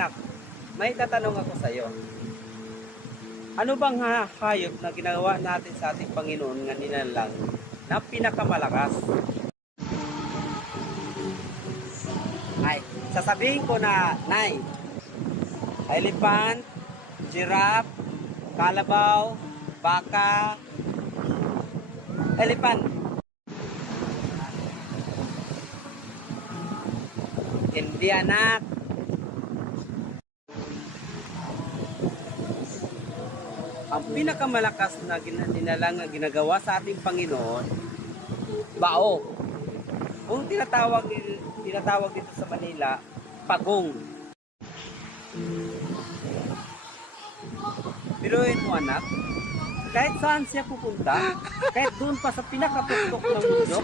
anak, may tatanong ako sa iyo. Ano bang hayop na ginagawa natin sa ating Panginoon nga nilalang na pinakamalakas? Ay, sasabihin ko na, Nay, elephant, giraffe, kalabaw, baka, elephant. Hindi, anak. Ang pinakamalakas na nilalang na ginagawa sa ating Panginoon, bao. Kung tinatawag dito sa Manila, pagong. Biruin mo, anak, kahit saan siya pupunta, kahit doon pa sa pinakapukpok ng mundo,